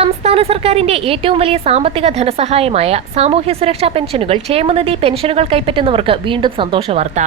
സംസ്ഥാന സർക്കാരിന്റെ ഏറ്റവും വലിയ സാമ്പത്തിക ധനസഹായമായ സാമൂഹ്യ സുരക്ഷാ പെൻഷനുകൾ ക്ഷേമനിധി പെൻഷനുകൾ കൈപ്പറ്റുന്നവർക്ക് വീണ്ടും സന്തോഷ വാർത്ത.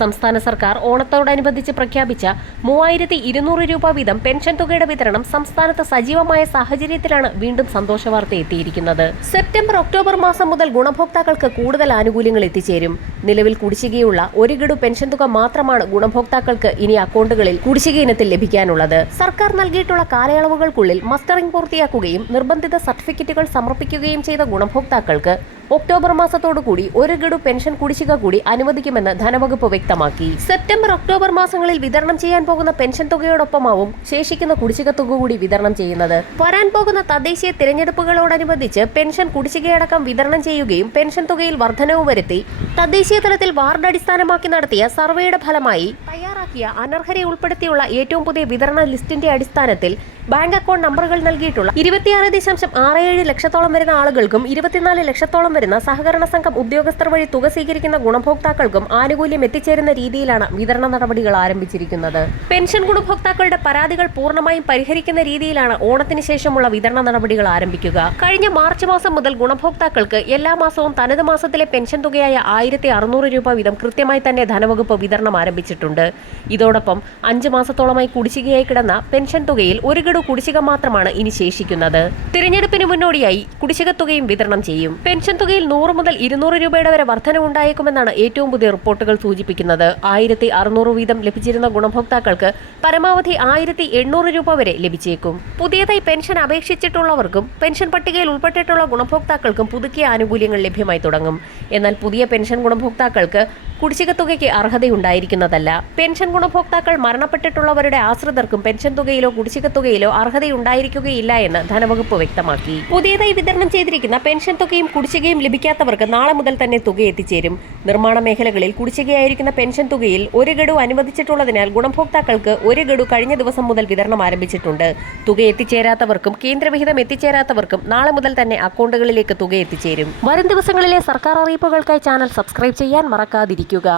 സംസ്ഥാന സർക്കാർ ഓണത്തോടനുബന്ധിച്ച് പ്രഖ്യാപിച്ച മൂവായിരത്തി ഇരുന്നൂറ് രൂപ വീതം പെൻഷൻ തുകയുടെ വിതരണം സംസ്ഥാനത്ത് സജീവമായ സാഹചര്യത്തിലാണ് വീണ്ടും സന്തോഷ വാർത്ത എത്തിയിരിക്കുന്നത്. സെപ്റ്റംബർ ഒക്ടോബർ മാസം മുതൽ ഗുണഭോക്താക്കൾക്ക് കൂടുതൽ ആനുകൂല്യങ്ങൾ എത്തിച്ചേരും. നിലവിൽ കുടിശ്ശികയുള്ള ഒരു ഗഡു പെൻഷൻ തുക മാത്രമാണ് ഗുണഭോക്താക്കൾക്ക് ഇനി അക്കൗണ്ടുകളിൽ കുടിശ്ശിക ഇനത്തിൽ ലഭിക്കാനുള്ളത്. സർക്കാർ നൽകിയിട്ടുള്ള കാലയളവുകൾക്കുള്ളിൽ മസ്റ്ററിംഗ് പൂർത്തിയാക്കുകയും നിർബന്ധിത സർട്ടിഫിക്കറ്റുകൾ സമർപ്പിക്കുകയും ചെയ്ത ഗുണഭോക്താക്കൾക്ക് ഒക്ടോബർ മാസത്തോടുകൂടി ഒരു ഗഡു പെൻഷൻ കുടിശ്ശിക കൂടി അനുവദിക്കുമെന്ന് ധനവകുപ്പ് വ്യക്തമാക്കി. സെപ്റ്റംബർ ഒക്ടോബർ മാസങ്ങളിൽ വിതരണം ചെയ്യാൻ പോകുന്ന പെൻഷൻ തുകയോടൊപ്പമാവും ശേഷിക്കുന്ന കുടിശ്ശിക തുക കൂടി വിതരണം ചെയ്യുന്നത്. വരാൻ പോകുന്ന തദ്ദേശീയ തിരഞ്ഞെടുപ്പുകളോടനുബന്ധിച്ച് പെൻഷൻ കുടിശ്ശികയടക്കം വിതരണം ചെയ്യുകയും പെൻഷൻ തുകയിൽ വർധനവ് വരുത്തി തദ്ദേശീയ തലത്തിൽ വാർഡ് അടിസ്ഥാനമാക്കി നടത്തിയ സർവേയുടെ ഫലമായി തയ്യാറാക്കിയ അനർഹരെ ഉൾപ്പെടുത്തിയുള്ള ഏറ്റവും പുതിയ വിതരണ ലിസ്റ്റിന്റെ അടിസ്ഥാനത്തിൽ ബാങ്ക് അക്കൗണ്ട് നമ്പറുകൾ നൽകിയിട്ടുള്ള ഇരുപത്തിയാറ് ദശാംശം ആറ് ഏഴ് ലക്ഷത്തോളം വരുന്ന ആളുകൾക്കും ഇരുപത്തിനാല് ലക്ഷത്തോളം വരുന്ന സഹകരണ സംഘം ഉദ്യോഗസ്ഥർ വഴി തുക സ്വീകരിക്കുന്ന ഗുണഭോക്താക്കൾക്കും ആനുകൂല്യം എത്തിച്ചേരുന്ന രീതിയിലാണ് വിതരണ നടപടികൾ ആരംഭിച്ചിരിക്കുന്നത്. പെൻഷൻ ഗുണഭോക്താക്കളുടെ പരാതികൾ പൂർണമായും പരിഹരിക്കുന്ന രീതിയിലാണ് ഓണത്തിന് ശേഷമുള്ള വിതരണ നടപടികൾ ആരംഭിക്കുക. കഴിഞ്ഞ മാർച്ച് മാസം മുതൽ ഗുണഭോക്താക്കൾക്ക് എല്ലാ മാസവും തനത് മാസത്തിലെ പെൻഷൻ തുകയായ ആയിരത്തി അറുന്നൂറ് രൂപ വീതം കൃത്യമായി തന്നെ ധനവകുപ്പ് വിതരണം ആരംഭിച്ചിട്ടുണ്ട്. ഇതോടൊപ്പം അഞ്ച് മാസത്തോളമായി കുടിശ്ശികയായി കിടന്ന പെൻഷൻ തുകയിൽ ഒരു ഗഡു കുടിശ്ശിക മാത്രമാണ് ഇനി ശേഷിക്കുന്നത്. തിരഞ്ഞെടുപ്പിന് മുന്നോടിയായി കുടിശ്ശിക തുകയും വിതരണം ചെയ്യും. പെൻഷൻ തുകയിൽ നൂറ് മുതൽ ഇരുന്നൂറ് രൂപയുടെ വരെ വർധനവുണ്ടായേക്കുമെന്നാണ് ഏറ്റവും പുതിയ റിപ്പോർട്ടുകൾ സൂചിപ്പിക്കുന്നത്. ആയിരത്തി അറുന്നൂറ് വീതം ലഭിച്ചിരുന്ന ഗുണഭോക്താക്കൾക്ക് പരമാവധി ആയിരത്തി എണ്ണൂറ് രൂപ വരെ ലഭിച്ചേക്കും. പുതിയതായി പെൻഷൻ അപേക്ഷിച്ചിട്ടുള്ളവർക്കും പെൻഷൻ പട്ടികയിൽ ഉൾപ്പെട്ടിട്ടുള്ള ഗുണഭോക്താക്കൾക്കും പുതുക്കിയ ആനുകൂല്യങ്ങൾ ലഭ്യമായി തുടങ്ങും. എന്നാൽ പുതിയ പെൻഷൻ ഗുണഭോക്താക്കൾക്ക് കുടിശ്ശിക തുകയ്ക്ക് അർഹതയുണ്ടായിരിക്കുന്നതല്ല. പെൻഷൻ ഗുണഭോക്താക്കൾ മരണപ്പെട്ടിട്ടുള്ളവരുടെ ആശ്രിതർക്കും പെൻഷൻ തുകയിലോ കുടിശ്ശിക തുകയിലോ അർഹതയുണ്ടായിരിക്കുകയില്ല എന്ന് ധനവകുപ്പ് വ്യക്തമാക്കി. പുതിയതായി വിതരണം ചെയ്തിരിക്കുന്ന പെൻഷൻ തുകയും കുടിശ്ശികയും ലഭിക്കാത്തവർക്ക് നാളെ മുതൽ തന്നെ തുക എത്തിച്ചേരും. നിർമ്മാണ മേഖലകളിൽ കുടിശ്ശികയായിരിക്കുന്ന പെൻഷൻ തുകയിൽ ഒരു ഗഡു അനുവദിച്ചിട്ടുള്ളതിനാൽ ഗുണഭോക്താക്കൾക്ക് ഒരു ഗഡു കഴിഞ്ഞ ദിവസം മുതൽ വിതരണം ആരംഭിച്ചിട്ടുണ്ട്. തുക എത്തിച്ചേരാത്തവർക്കും കേന്ദ്രവിഹിതം എത്തിച്ചേരാത്തവർക്കും നാളെ മുതൽ തന്നെ അക്കൗണ്ടുകളിലേക്ക് തുക എത്തിച്ചേരും. വരും ദിവസങ്ങളിലെ സർക്കാർ അറിയിപ്പുകൾക്കായി ചാനൽ സബ്സ്ക്രൈബ് ചെയ്യാൻ മറക്കാതിരിക്കുക.